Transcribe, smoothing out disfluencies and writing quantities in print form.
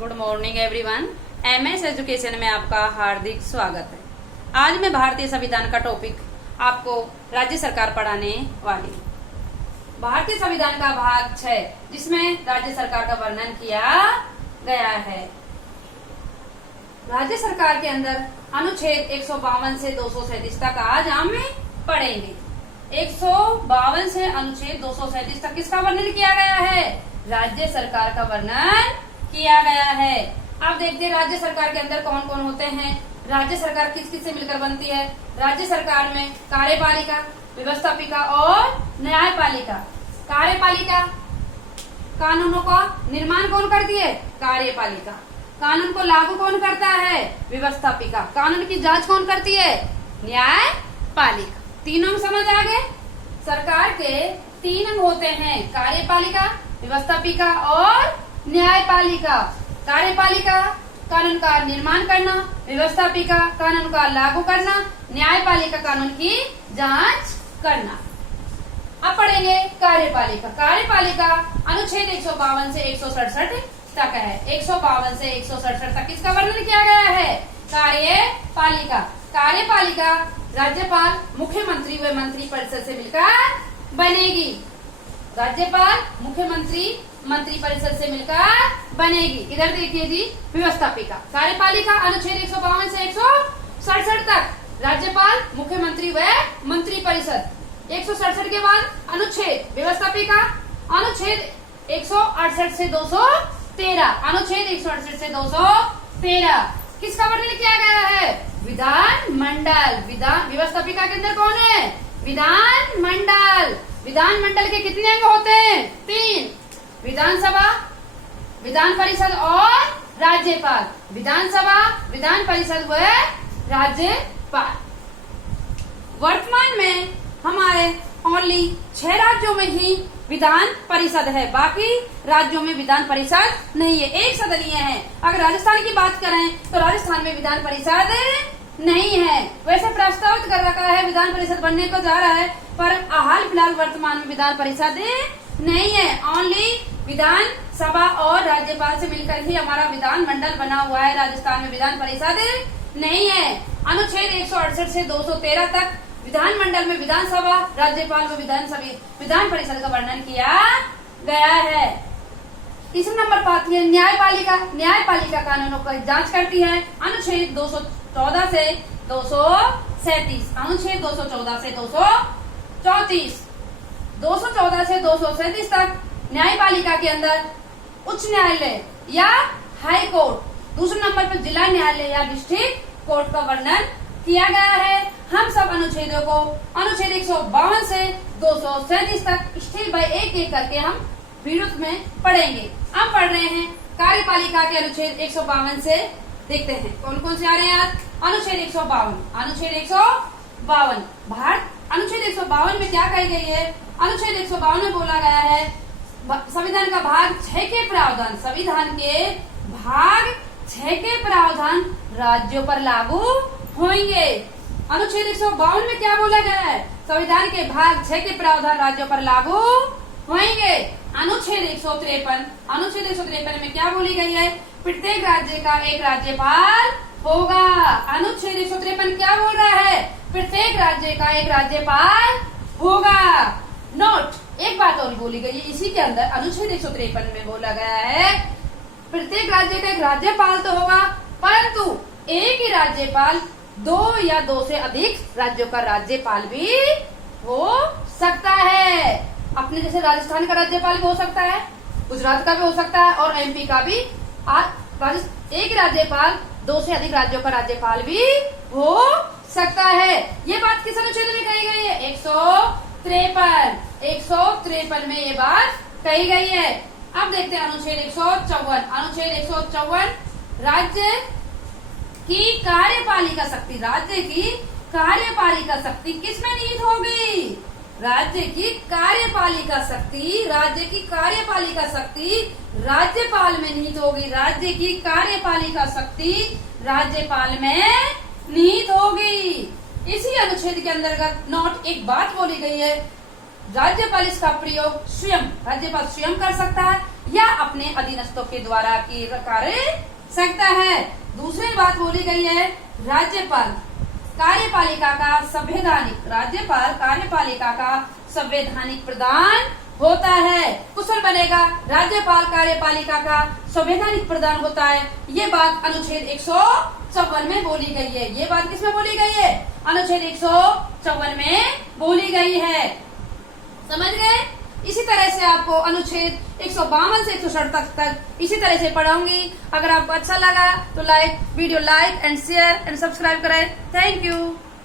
Good morning everyone. MS education में आपका हार्दिक स्वागत है। आज मैं भारतीय संविधान का टॉपिक आपको राज्य सरकार पढ़ाने वाली हूँ। भारतीय संविधान का भाग 6 जिसमें राज्य सरकार का वर्णन किया गया है। राज्य सरकार के अंदर अनुच्छेद 152 से 237 तक आज हम पढ़ेंगे। 152 से अनुच्छेद 237 तक किसका वर्णन किया गया है? राज्य सरकार का वर्णन किया गया है। आप देखते हैं राज्य सरकार के अंदर कौन कौन होते हैं। राज्य सरकार किस किस से मिलकर बनती है? राज्य सरकार में कार्यपालिका, व्यवस्थापिका और न्यायपालिका। कार्यपालिका कानूनों का निर्माण कौन करती है? कार्यपालिका। कानून को लागू कौन करता है? व्यवस्थापिका। कानून की जांच कौन करती है? न्यायपालिका। तीनों में समझ आ गए। सरकार के 3 अंग होते हैं, कार्यपालिका, व्यवस्थापिका और न्यायपालिका। कार्यपालिका कानून का निर्माण करना, व्यवस्थापिका कानून का लागू करना, न्यायपालिका कानून की जांच करना। अब पढ़ेंगे कार्यपालिका। कार्यपालिका अनुच्छेद 152 से 167 तक है। 152 से 167 तक किसका वर्णन किया गया है? कार्यपालिका। कार्यपालिका राज्यपाल, मुख्यमंत्री व मंत्री परिषद से मिलकर बनेगी। राज्यपाल, मुख्यमंत्री, मंत्री परिषद से मिलकर बनेगी। इधर देखिए जी, व्यवस्थापिका। कार्यपालिका अनुच्छेद 152 से 167 तक राज्यपाल, मुख्यमंत्री व मंत्री परिषद। 167 के बाद अनुच्छेद व्यवस्थापिका अनुच्छेद 168 से 213। अनुच्छेद 168 से 213 किसका वर्णन किया गया है? विधान मंडल। विधान व्यवस्थापिका के अंदर कौन है? विधान मंडल। विधान मंडल के कितने अंग होते हैं? 3। विधानसभा, विधान परिषद और राज्यपाल। विधानसभा, विधान परिषद व राज्यपाल। वर्तमान में हमारे ओनली 6 राज्यों में ही विधान परिषद है, बाकी राज्यों में विधान परिषद नहीं है, एक सदनीय है। अगर राजस्थान की बात करें तो राजस्थान में विधान परिषद नहीं है। वैसे प्रस्तावित कर रखा है, विधान परिषद बनने को जा रहा है, पर हाल फिलहाल वर्तमान में विधान परिषद नहीं है। ओनली विधान सभा और राज्यपाल से मिलकर ही हमारा विधान मंडल बना हुआ है। राजस्थान में विधान परिषद नहीं है। अनुच्छेद 168 से 213 तक विधान मंडल में विधानसभा, राज्यपाल व विधान परिषद का वर्णन किया गया है। तीसरा नंबर पर आती है न्यायपालिका। न्यायपालिका कानूनों की जांच करती है। अनुच्छेद 214 से 237। अनुच्छेद 214 से 234। 214 से 237 तक न्यायपालिका के अंदर उच्च न्यायालय या हाई कोर्ट, दूसरे नंबर पर जिला न्यायालय या डिस्ट्रिक्ट कोर्ट का वर्णन किया गया है। हम सब अनुच्छेदों को अनुच्छेद 152 से 237 तक स्टेप बाय एक करके हम वीडियो में पढ़ेंगे। अब पढ़ रहे हैं कार्यपालिका के अनुच्छेद 152 से। देखते हैं कौन कौन से आ रहे हैं आज। अनुच्छेद 152। अनुच्छेद 152 भारत अनुच्छेद 152 में क्या कही गई है? अनुच्छेद 152 में बोला गया है संविधान का भाग 6 के प्रावधान, संविधान के भाग 6 के प्रावधान राज्यों पर लागू होंगे। अनुच्छेद 152 में क्या बोला गया है? संविधान के भाग 6 के प्रावधान राज्यों पर लागू होंगे। अनुच्छेद 153। अनुच्छेद 153 में क्या बोली गई है? प्रत्येक राज्य का एक राज्यपाल होगा। अनुच्छेद 153 क्या बोल रहा है? प्रत्येक राज्य का एक राज्यपाल होगा। नोट, एक बात और बोली गई है इसी के अंदर। अनुच्छेद 153 में बोला गया है प्रत्येक राज्य का एक राज्यपाल तो होगा, परंतु एक ही राज्यपाल 2 या 2 से अधिक राज्यों का राज्यपाल भी हो सकता है। अपने जैसे राजस्थान का राज्यपाल भी हो सकता है, गुजरात का भी हो सकता है और एमपी का भी। एक राज्यपाल 2 से अधिक राज्यों का राज्यपाल भी हो सकता है। ये बात किस अनुच्छेद में कही गई है? 153 में ये बात कही गई है। अब देखते हैं अनुच्छेद 154। अनुच्छेद 154 राज्य की कार्यपालिका शक्ति। राज्य की कार्यपालिका शक्ति किसमें निहित होगी? राज्य की कार्यपालिका शक्ति, राज्य की कार्यपालिका शक्ति राज्यपाल में निहित होगी। राज्य की कार्यपालिका शक्ति राज्यपाल में निहित होगी। इसी अनुच्छेद के अंतर्गत नोट एक बात बोली गई है, राज्यपाल इसका प्रयोग स्वयं, राज्यपाल स्वयं कर सकता है या अपने अधीनस्थों के द्वारा की कार्य सकता है। दूसरी बात बोली गई है, राज्यपाल कार्यपालिका का संवैधानिक प्रधान होता है। क्वेश्चन बनेगा, राज्यपाल कार्यपालिका का संवैधानिक प्रधान होता है। ये बात अनुच्छेद 154 में बोली गई है। ये बात किसमें बोली गई है? अनुच्छेद 154 में बोली गई है। समझ गए? इसी तरह से आपको अनुच्छेद 152 से 167 तक इसी तरह से पढ़ाऊंगी। अगर आपको अच्छा लगा तो video like and share and subscribe करें। Thank you.